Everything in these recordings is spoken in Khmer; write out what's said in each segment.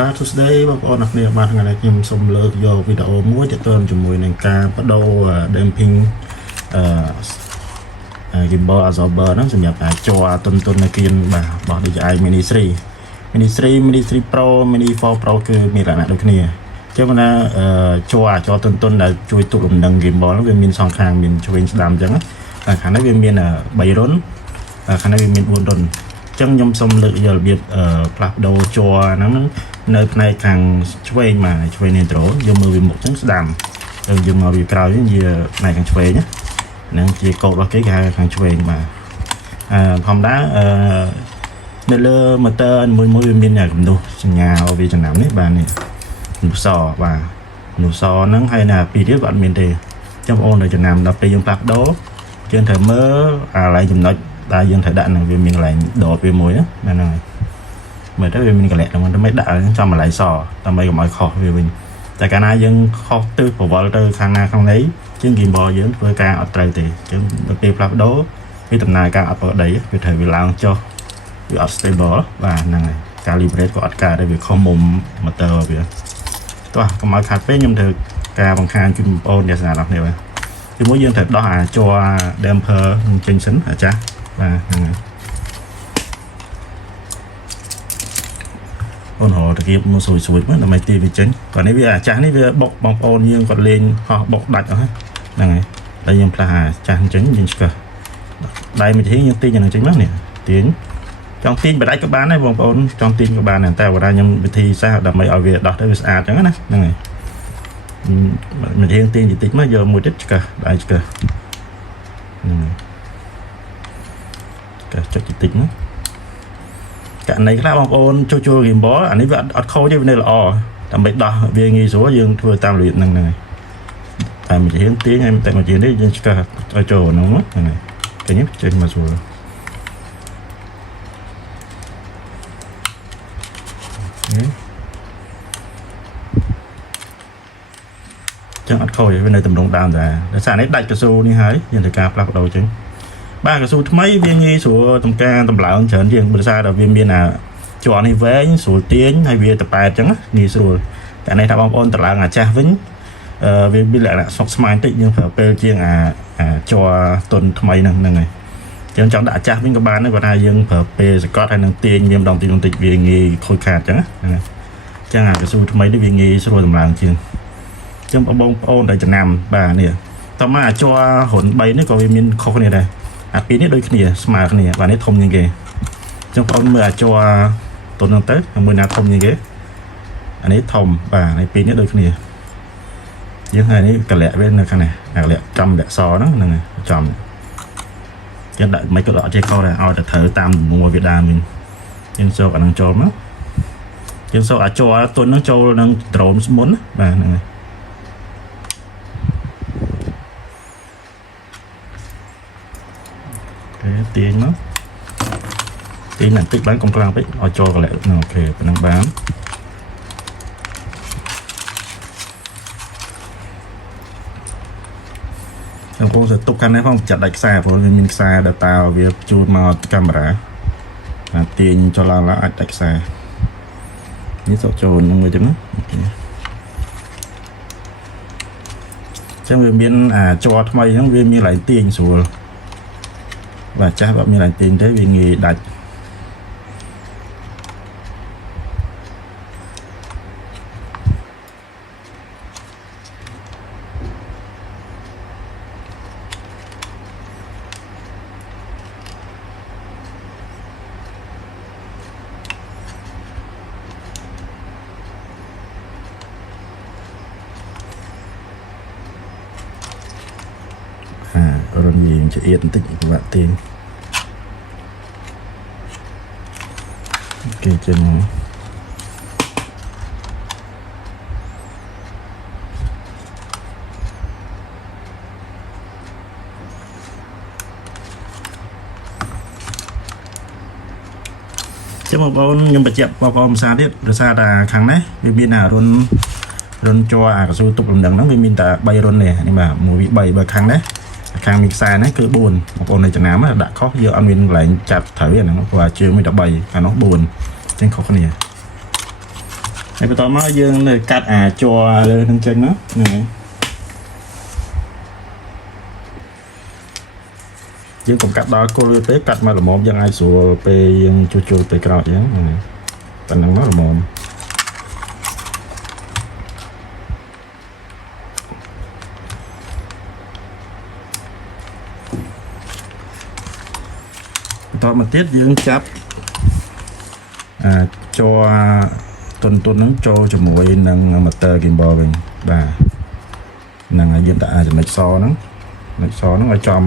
បាទសួស្តីបងប្អូនអរគ្នាបាទថ្ងៃនេះខ្ញុំសូមលើកយកវីដេអូមួយទាក់ទងជាមួយនឹងការបដូរ damping gimbal absorber ហ្នឹងសម្រាប់អាចជាប់ទុននៅគៀនបាទរបស់ DJI Mini 3 Mini 3 Pro Mini 4 Pro គឺមានលក្ខណៈដូចគ្នាចឹងណាជាប់ទុនដែលជួយទប់លំនឹង gimbal ហ្នឹងវាមានសងខាងមានឆ្វេងស្ដាំចឹងតែខាងនេះវាមាន3រុនខាងនេះវាមាន4រុនចឹងខ្ញុំសូមលើកយករបៀបផ្លាស់ប្ដូរជ័រហ្នឹងនៅផ្នែកខាងឆ្វេងមកឆ្វេង neutral យកមើលវាមុខចឹងស្ដាំទៅយើងមកវាក្រោយវិញវាផ្នែកខាងឆ្វេងហ្នឹងជាកូដរបស់គេហៅខាងឆ្វេងបាទធម្មតានៅលើ motor មួយវាមានកំណុះសញ្ញាវាចំណាំនេះបាទនេះកំណុះសបាទកំណុះសហ្នឹងហើយណាពីទៀតក៏អត់មានទេចាំបងប្អូននៅចំណាំដល់ពេលយើងផ្លាស់ប្ដូរយើងត្រូវមើលអាកន្លែងចំណុចដែលយើងត្រូវដាក់ហ្នឹងវាមានកន្លែងដបវាមួយហ្នឹងហើយមើលទៅវាមានកន្លែងហ្នឹងតែមិនដាក់ចំកន្លែងសដើម្បីកុំឲ្យខុសវាវិញតែកាលណាយើងខុសទិសប្រវល់ទៅខាងណាខាងណីជាង gimbal យើងធ្វើការអត់ត្រូវទេអញ្ចឹងដល់ពេលផ្លាស់ប្ដូរវាដំណើរការអត់ប្រដីវាត្រូវវាឡើងចុះវាអត់ stable បាទហ្នឹងហើយ calibrate ក៏អត់កើតដែរវាខុសមុំ motor វាតោះកុំឲ្យខាត់ពេកខ្ញុំធ្វើការបង្ហាញជូនបងប្អូនអ្នកស្ដាប់គ្នាបាទជាមួយយើងត្រូវដោះអាច័រ damper ចេញសិនអាចាស់បាទហ្នឹងហើយអូនរត់ទៅមកស្រួយមកដើម្បីទីវាចេញគាត់នេះវាអាចាស់នេះវាបុកបងប្អូនយើងគាត់លេងហោះបុកដាច់អស់ហ្នឹងហើយតែយើងផ្លាស់អាចាស់អញ្ចឹងយើងឆ្កឹះដៃមួយទីយើងទាញយ៉ាងអញ្ចឹងមកនេះទាញចង់ទាញបដាច់ក៏បានដែរបងប្អូនចង់ទាញក៏បានដែរតែបើថាខ្ញុំវិធីសាស្ត្រដើម្បីឲ្យវាដោះទៅវាស្អាតអញ្ចឹងណាហ្នឹងហើយមួយទីទាញតិចមកយកមួយទៀតឆ្កឹះដៃឆ្កឹះហ្នឹងហើយចុចតិចមកករណីខ្លះបងប្អូនជួស gimbal អានេះវាអត់ខូចទេវានៅល្អដើម្បីដោះវាងាយស្រួលយើងធ្វើតាមរបៀបហ្នឹងហើយតែមួយជាងទាញហើយតែមួយជាងនេះយើងឆ្កឹះឲ្យចូលហ្នឹងហ្នឹងហើយឃើញចេញមកស្រួលចឹងអត់ខូចវានៅតម្រង់ដើមដែរដោយសារនេះដាច់កស៊ូនេះហើយយើងត្រូវការផ្លាស់ប្ដូរចឹងបាទកស៊ូថ្មីវាងាយស្រួលតំការតម្លើងច្រើនជាងដោយសារតែវាមានជាន់នេះវែងស្រួលទាញហើយវាតប៉ែតអញ្ចឹងងាយស្រួលតែនេះថាបងប្អូនតម្លើងអាចាស់វិញវាមានលក្ខណៈស្មុគស្មាញតិចយើងប្រើពេលជាងជាន់តុនថ្មីហ្នឹងហើយអញ្ចឹងចង់ដាក់អាចាស់វិញក៏បានដែរគាត់ថាយើងប្រើពេលសកត់ហើយនឹងទាញមានម្ដងតិចវាងាយខូចខាតអញ្ចឹងហ្នឹងហើយអញ្ចឹងអាកស៊ូថ្មីនេះវាងាយស្រួលតម្លើងជាងអញ្ចឹងបងប្អូនដែលចំណាំបាទនេះតោះមកអាជាន់រុន3នេះក៏វាមានខុសគ្នាដែរអាពីរនេះដូចគ្នាស្មើគ្នាបាទនេះធំជាងគេអញ្ចឹងបងប្អូនមើលអាច័រតុនហ្នឹងទៅមួយណាធំជាងគេអានេះធំបាទហើយពីរនេះដូចគ្នាយើងហើយនេះកលាក់វានៅខាងនេះកលាក់ចំលាក់សហ្នឹងហ្នឹងចំយើងដាក់មិនក៏អត់ចេះខុសដែរឲ្យតែត្រូវតាមមួយវាដើមវិញយើងសូកអាហ្នឹងចូលមកយើងសូកអាច័រតុនហ្នឹងចូលនឹង drone មុនបាទហ្នឹងហើយទាញមកទាញបន្តិចបានកុំខ្លាំងពេកឲ្យចូលកន្លែងអូខេប៉ុណ្ណឹងបានខ្ញុំគង់ទៅទុកខាងនេះផងចាត់ដាច់ខ្សែព្រោះវាមានខ្សែ data វាជួលមកកាមេរ៉ាទាញចូលឡើងអាចដាច់ខ្សែនេះសូកចូលនឹងមួយទៀតណាចឹងវាមានអាច័រថ្មីហ្នឹងវាមានកន្លែងទាញស្រួលបាទចាស់បើមានឡើងទាញទៅវាងាយដាច់រុនយើងចៀតបន្តិចពិបាកទាញគេចេញមកចាំបងប្អូនខ្ញុំបញ្ជាក់បងប្អូនភាសាទៀតដោយសារតែខាងនេះវាមានរុនជ័រអាកស៊ូទប់លំនឹងហ្នឹងវាមានតែ3រុននេះបាទមួយវា3បើខាងនេះខាងមីខ្សែនេះគឺ4បងប្អូននៅចំណាំដាក់ខុសយកអត់មានកន្លែងចាប់ត្រូវហ្នឹងព្រោះជើងមានតែ3ខាងនោះ4ចឹងខុសគ្នា ហើយបន្តមកយើងនៅកាត់អាច័រលើនឹងចេញមកហ្នឹងហើយយើងកុំកាត់ដល់គល់ពេកកាត់មកល្មមយើងអាចស្រួលពេលយើងជួសពេលក្រោយអញ្ចឹងប៉ុណ្ណឹងមកល្មមបន្តមកទៀតយើងចាប់អាច័រតុនហ្នឹងចូលជាមួយនឹង motor gimbal វិញបាទហ្នឹងហើយយើងដាក់ចំណុចសហ្នឹងឲ្យចំ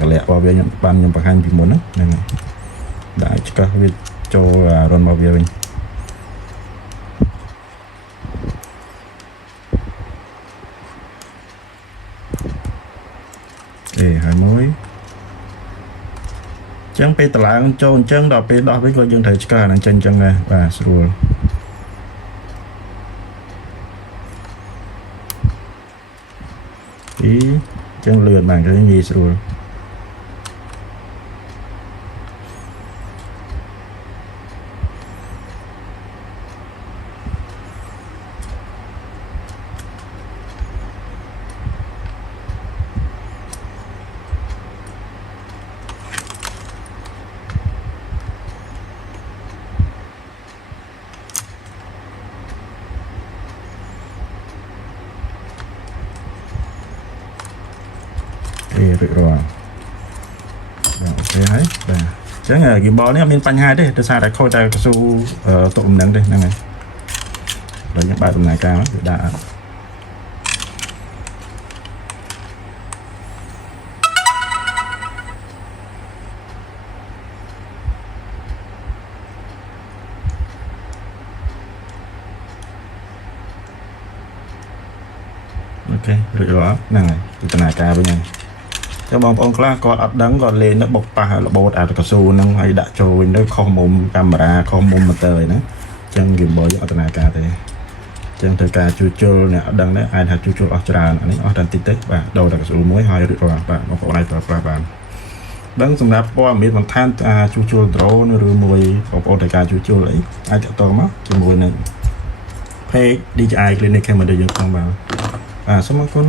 កលៈរបស់វាខ្ញុំបង្ហាញពីមុនហ្នឹងដាក់ឆ្កឹះវាចូលរុនរបស់វាវិញហើយមួយចឹងពេលតឡើងចូលអញ្ចឹងដល់ពេលដោះវិញក៏យើងត្រូវឆ្កឹះអានឹងចេញអញ្ចឹងដែរបាទស្រួលចឹងលឿនបានគឺងាយស្រួលរួចរាល់អូខេហើយបាទអញ្ចឹង gimbal នេះអត់មានបញ្ហាទេដោយសារតែខូចតែកស៊ូតុកលំនឹងទេហ្នឹងហើយដល់យើងបើកដំណើរការវាដាក់អូខេរួចរាល់ហ្នឹងហើយដំណើរការវិញហើយតែបងប្អូនខ្លះគាត់អត់ដឹងគាត់លេងទៅបុកប៉ះរបូតអាកស៊ូហ្នឹងហើយដាក់ចូលវិញទៅខុសមុំកាមេរ៉ាខុសមុំ motor ហ្នឹងអញ្ចឹង gimbal យើងអត់ដំណើរការទេអញ្ចឹងត្រូវការជួសជុលអ្នកអត់ដឹងដែរអាចថាជួសជុលអស់ច្រើនអានេះអស់តែតិចទេបាទដូរតែកស៊ូមួយហើយរួចរាល់បាទបងប្អូនអាចប្រើប្រាស់បានដឹងសម្រាប់ព័ត៌មានបន្ថែមជួសជុល drone ឬមួយបងប្អូនត្រូវការជួសជុលអីអាចទាក់ទងមកជាមួយនឹង page DJI Clinic Camera យើងផងបាទសូមអរគុណ